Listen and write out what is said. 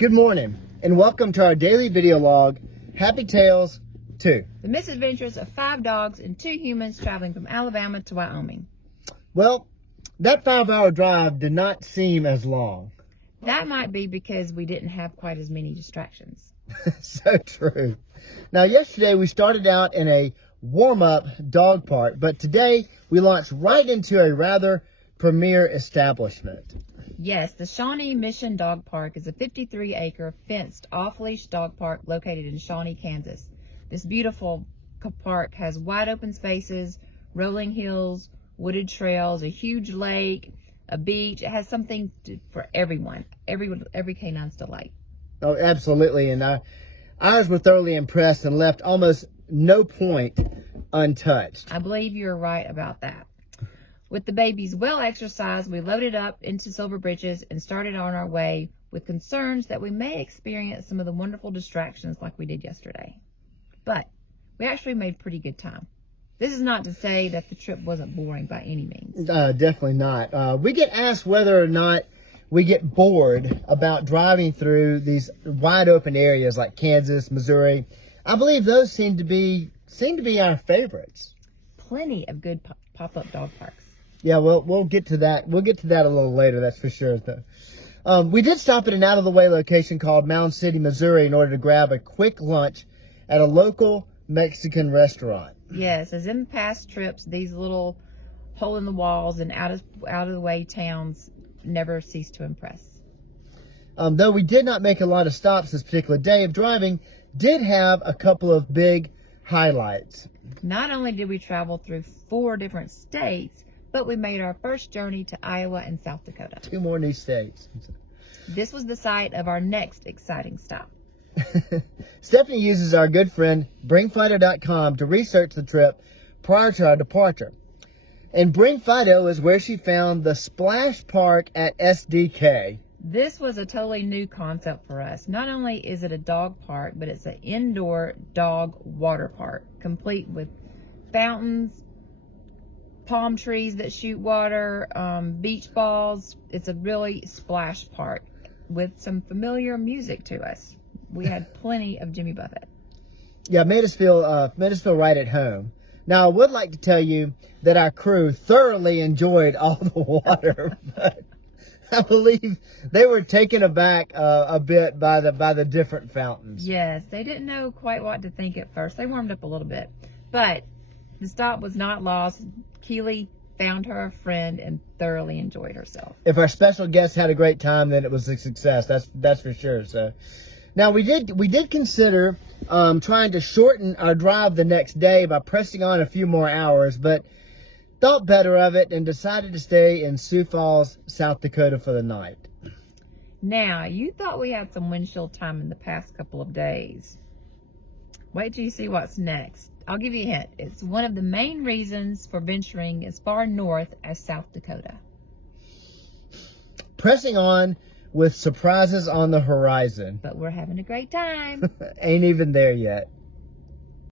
Good morning, and welcome to our daily video log, Happy Tales 2. The misadventures of 5 dogs and 2 humans traveling from Alabama to Wyoming. Well, that 5-hour drive did not seem as long. That might be because we didn't have quite as many distractions. So true. Now, yesterday we started out in a warm-up dog park, but today we launched right into a rather premier establishment. Yes, the Shawnee Mission Dog Park is a 53-acre fenced off-leash dog park located in Shawnee, Kansas. This beautiful park has wide-open spaces, rolling hills, wooded trails, a huge lake, a beach. It has something for everyone, every canine's delight. Oh, absolutely, and ours were thoroughly impressed and left almost no point untouched. I believe you're right about that. With the babies well exercised, we loaded up into Silver Britches and started on our way with concerns that we may experience some of the wonderful distractions like we did yesterday. But we actually made pretty good time. This is not to say that the trip wasn't boring by any means. Definitely not. We get asked whether or not we get bored about driving through these wide open areas like Kansas, Missouri. I believe those seem to be our favorites. Plenty of good pop-up dog parks. Yeah, we'll get to that. We'll get to that a little later, that's for sure. Though. We did stop at an out-of-the-way location called Mound City, Missouri, in order to grab a quick lunch at a local Mexican restaurant. Yes, as in past trips, these little hole-in-the-walls and out-of-the-way towns never cease to impress. Though we did not make a lot of stops this particular day of driving, did have a couple of big highlights. Not only did we travel through 4 different states, but we made our first journey to Iowa and South Dakota. 2 more new states. This was the site of our next exciting stop. Stephanie uses our good friend BringFido.com to research the trip prior to our departure. And BringFido is where she found the Splash Park at SDK. This was a totally new concept for us. Not only is it a dog park, but it's an indoor dog water park, complete with fountains, palm trees that shoot water, beach balls. It's a really splash park with some familiar music to us. We had plenty of Jimmy Buffett. Yeah, made us feel right at home. Now, I would like to tell you that our crew thoroughly enjoyed all the water, but I believe they were taken aback a bit by the different fountains. Yes, they didn't know quite what to think at first. They warmed up a little bit, but the stop was not lost. Keely found her a friend and thoroughly enjoyed herself. If our special guest had a great time, then it was a success. That's for sure. So, now we did consider trying to shorten our drive the next day by pressing on a few more hours, but thought better of it and decided to stay in Sioux Falls, South Dakota for the night. Now, you thought we had some windshield time in the past couple of days. Wait till you see what's next. I'll give you a hint. It's one of the main reasons for venturing as far north as South Dakota. Pressing on with surprises on the horizon. But we're having a great time. Ain't even there yet.